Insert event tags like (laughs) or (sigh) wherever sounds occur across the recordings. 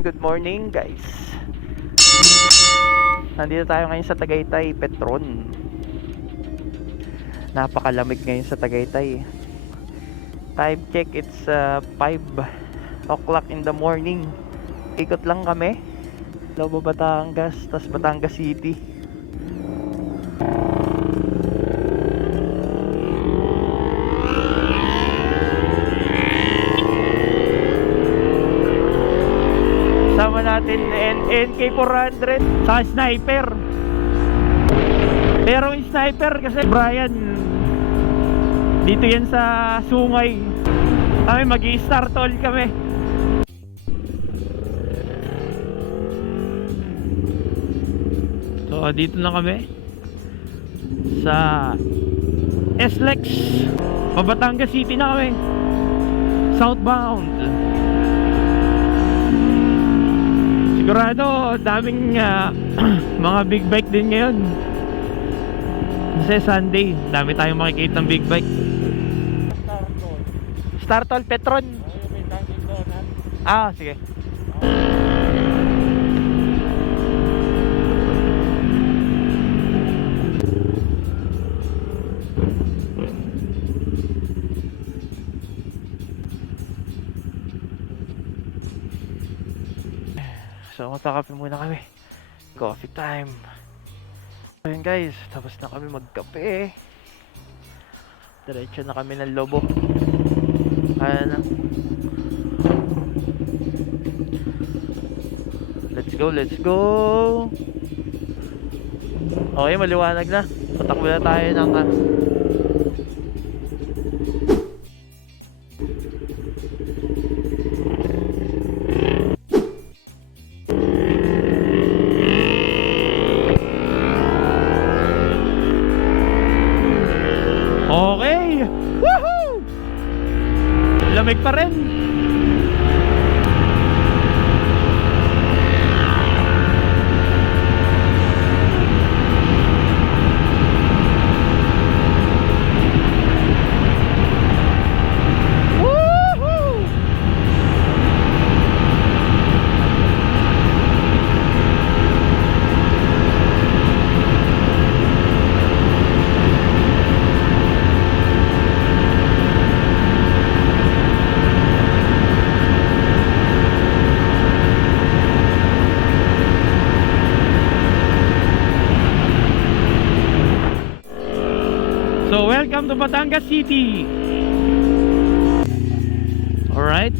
Good morning guys. Nandito tayo ngayon sa Tagaytay, Petron. Napakalamig ngayon sa Tagaytay. Time check, it's uh, 5 o'clock in the morning. Ikot lang kami. Lobo Batangas, tas Batangas City NK400 sa sniper. Pero yung sniper kasi Brian dito yan sa Sungay. Kami mag-i-start all kami. So dito na kami sa SLEX Pabatangas City na kami southbound Sigurado, daming ah, (clears throat) mga big bike din ngayon. Kasi Sunday, dami tayong makikita ng big bike. Startol Petron. Ah, sige. So, magkakape muna kami. Coffee time. Ayun guys, tapos na kami magkape. Diretso na kami ng lobo. Kaya na. Let's go, let's go. Okay, maliwanag na. Patakbo na tayo ng ah, pa rin. Welcome to Batangas City. Alright.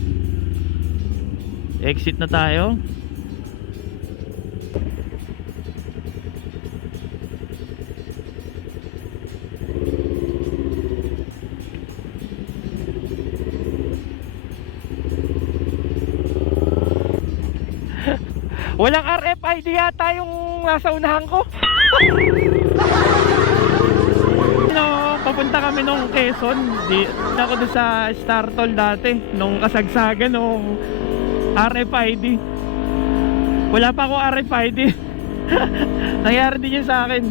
Exit na tayo. (laughs) Walang RFID yata yung nasa unahan ko. (laughs) Papunta kami nung Quezon. Di, ako doon sa Startol dati. Nung kasagsagan nung RFID. Wala pa akong RFID. (laughs) Nangyari din yun sa akin.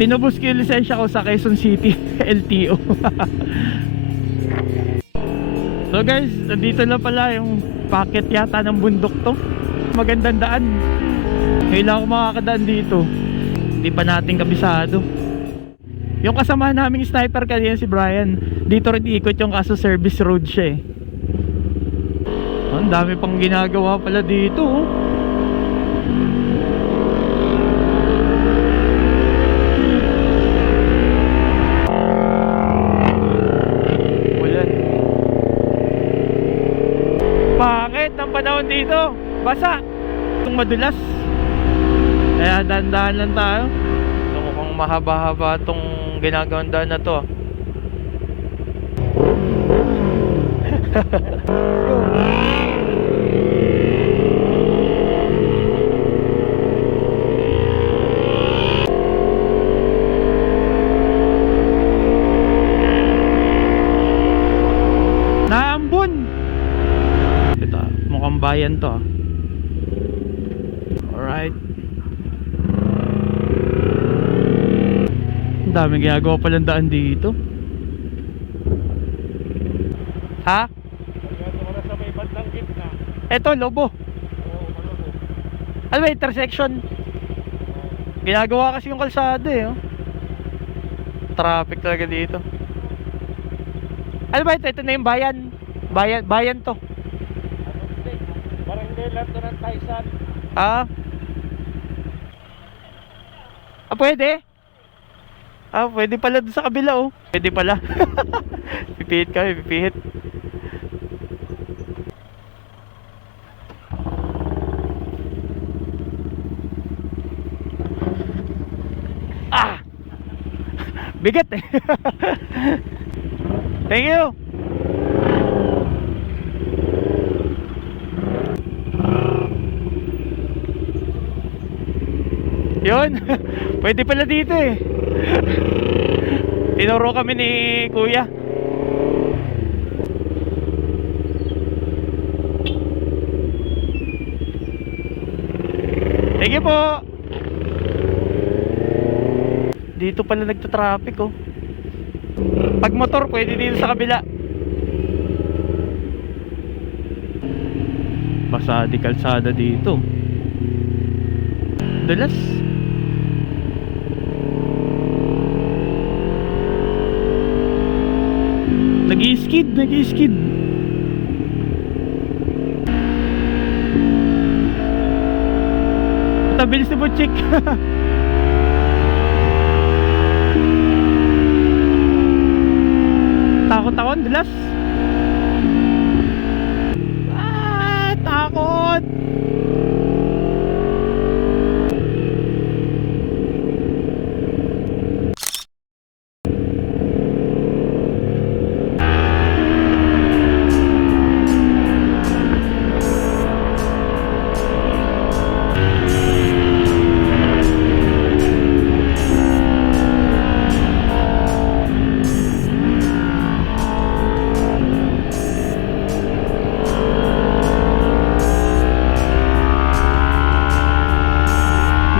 Tinubos ko yung lisensya ko sa Quezon City (laughs) LTO. (laughs) so guys, nandito na pala yung packet yata ng bundok to. Magandang daan. Kailangan ko makakadaan dito. Hindi pa natin kabisado. Yung kasama naming sniper kanina si Brian, dito rin ikot yung kaso service road siya eh. Ang dami pang ginagawa pala dito. oh. Bakit ang panahon dito? Basa. Itong madulas. Kaya dandahan lang tayo. So, mukhang mahaba-haba itong ginagawang daan na to. Naambon! Ito, mukhang bayan to. ah. Alright. Ang daming ginagawa palang daan dito. Ha? Eto, lobo. Ano ba, intersection? Ginagawa kasi yung kalsada eh. Oh. Traffic talaga dito. Ano ba ito? Ito na yung bayan. Bayan, bayan to. Barangay Lanto ng Taisan. Ah. Ah, pwede? Ah, pwede pala doon sa kabila oh. Pwede pala. (laughs) pipihit kami, pipihit. Ah! (laughs) Bigat eh. (laughs) Thank you. Yun. Pwede pala dito eh. Tinuro kami ni Kuya. Thank po. Dito pala nagta-traffic oh. Pag motor pwede dito sa kabila. Basa di kalsada dito. Dalas. Nag-skid, nag-skid. Tabilis ni Butchik. (laughs) takot ako, ang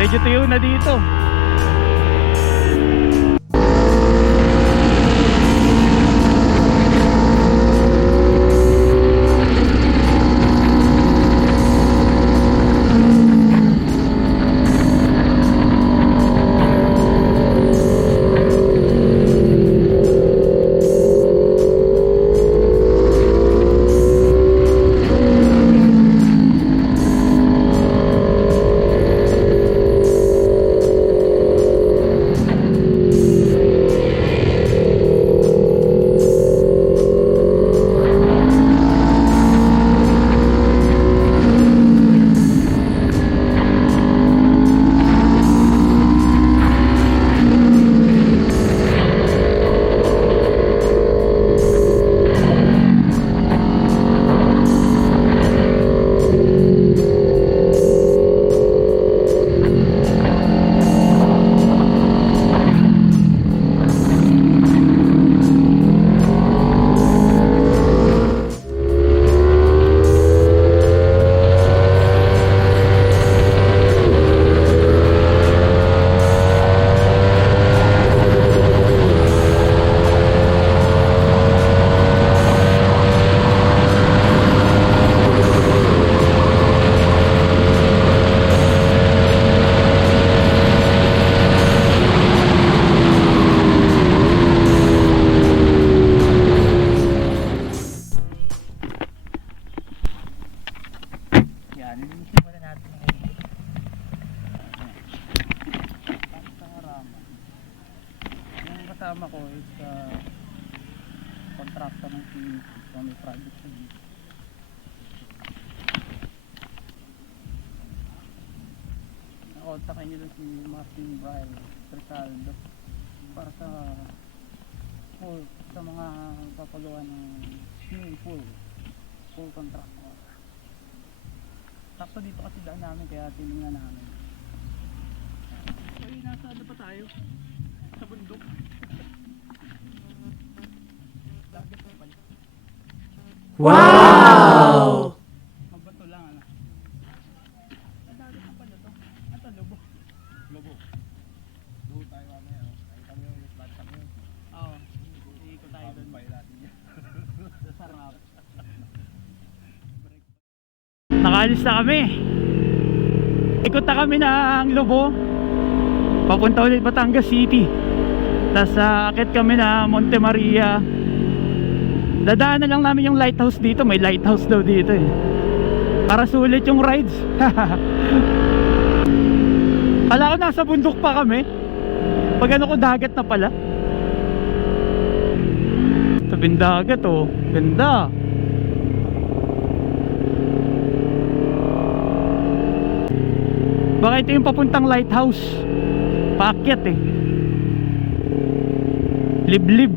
Medyo tuyo na dito. Nakontakin nila si Martin Brian Ricardo para sa pool, sa mga papagawa ng swimming pool pool contractor Sakto dito kasi daan namin kaya tinignan namin. Ay, nasa ano pa tayo? Sa bundok. Wow! Mabato lang ano. Ang dagat na pala to. Ito, lubo. Lubo. Lubo tayo mamaya. Ay kami yung flat kami. Oo. Iikot tayo doon. Sarap. Nakaalis na kami. Ikot na kami ng Lobo. Papunta ulit Batangas City. Tapos uh, akit kami na Monte Maria. Dadaanan lang namin yung lighthouse dito. May lighthouse daw dito eh. Para sulit yung rides. (laughs) Kala ko nasa bundok pa kami. Pag ano ko dagat na pala. Tabing dagat oh. Ganda. Baka ito yung papuntang lighthouse. Paakyat eh. Liblib.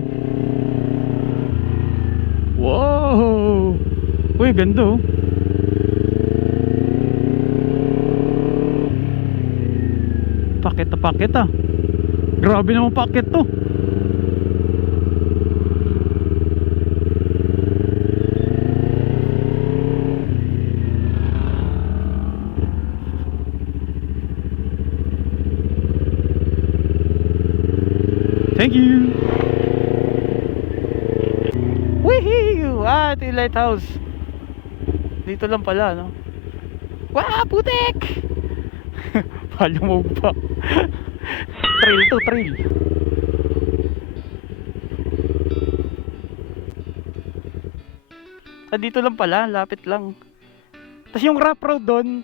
Wow! Uy, ganda oh. Pakit na pakit ah. Grabe naman pakit to. Thank you. Woohoo! Lighthouse. Dito lang pala, no? Wow, putek! (laughs) Palumog pa. trail to, trail. Ah, dito lang pala, lapit lang. Tapos yung rough road doon,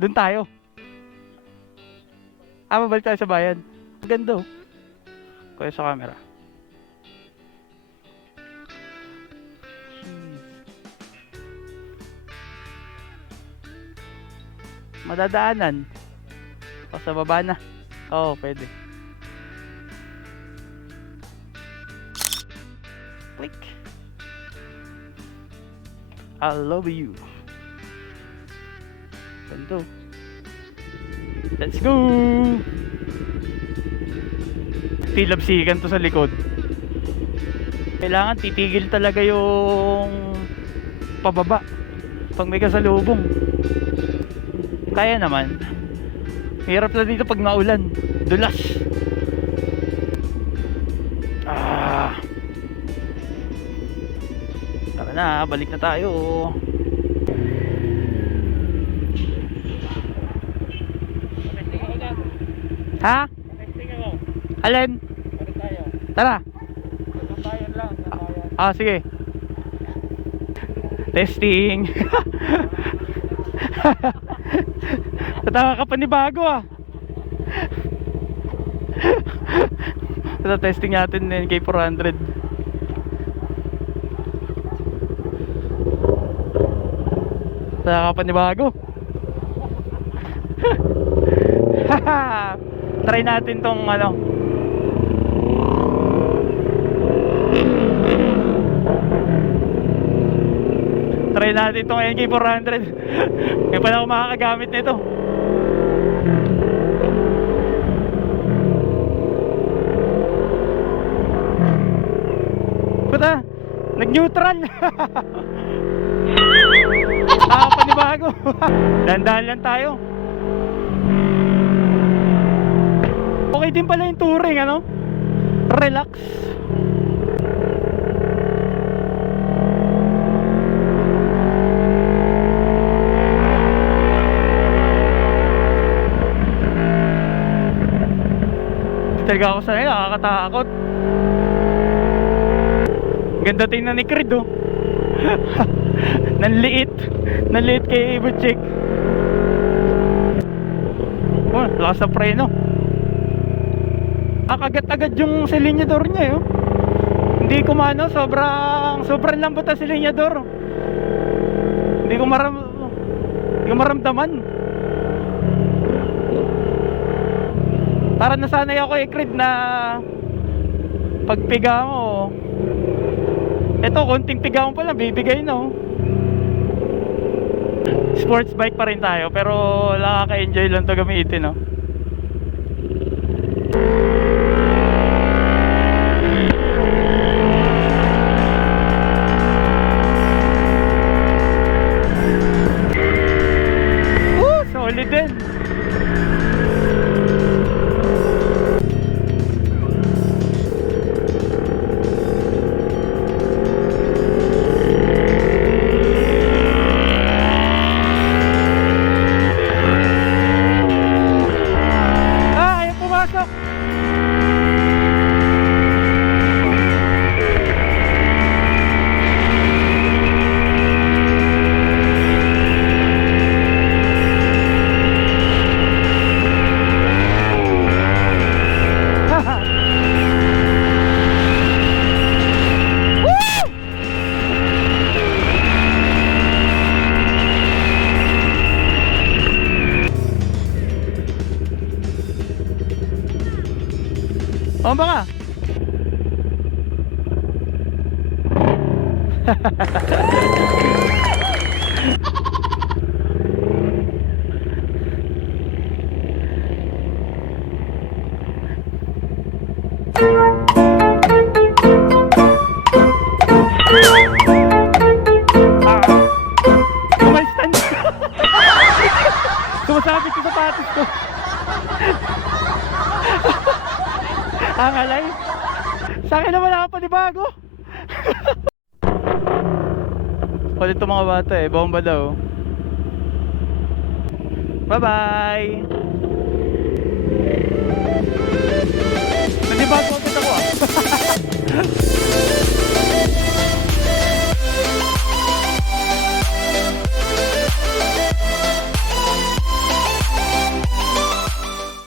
doon tayo. Ah, mabalik tayo sa bayan. Ganda oh. Kuya sa camera. Madadaanan. O sa baba na. Oo, pwede. Click. I love you. Ganito. Let's go! tilapsikan to sa likod kailangan titigil talaga yung pababa pag may kasalubong kaya naman hirap na dito pag naulan dulas ah tara na balik na tayo ha? Alin? Tara. Ah, sige. Testing. (laughs) Tatawa ka pa ni bago ah. Ito testing natin ng NK400. Tatawa ka pa ni bago. (laughs) Try natin tong ano, Try natin itong NK400 Kaya pala ako makakagamit nito Nag-neutral. (laughs) Nakapanibago (laughs) Dandahan lang tayo. Okay din pala yung touring ano? Relax. Talaga ako sanay, nakakatakot. Ganda tingnan ni Creed oh. (laughs) Nanliit. Nanliit kay Butchik. Oh, lakas sa preno. Akagat-agad yung silinyador niya eh, oh. Hindi ko mano, sobrang sobrang lambot ang silinyador. Hindi ko maram hindi ko maramdaman. Para nasanay ako kay Creed na pagpiga mo Ito, konting piga mo pa lang, bibigay na oh. Sports bike pa rin tayo, pero nakaka-enjoy lang to gamitin oh. Bumaba ka. Ah, (laughs) Kumastand ka. Sumasabit sa sapatos ko. Ang alay. Sa akin naman ako panibago. (laughs) Ulit itong mga bata eh. Bomba daw. Bye-bye. Nanibago agad ako ah. (laughs)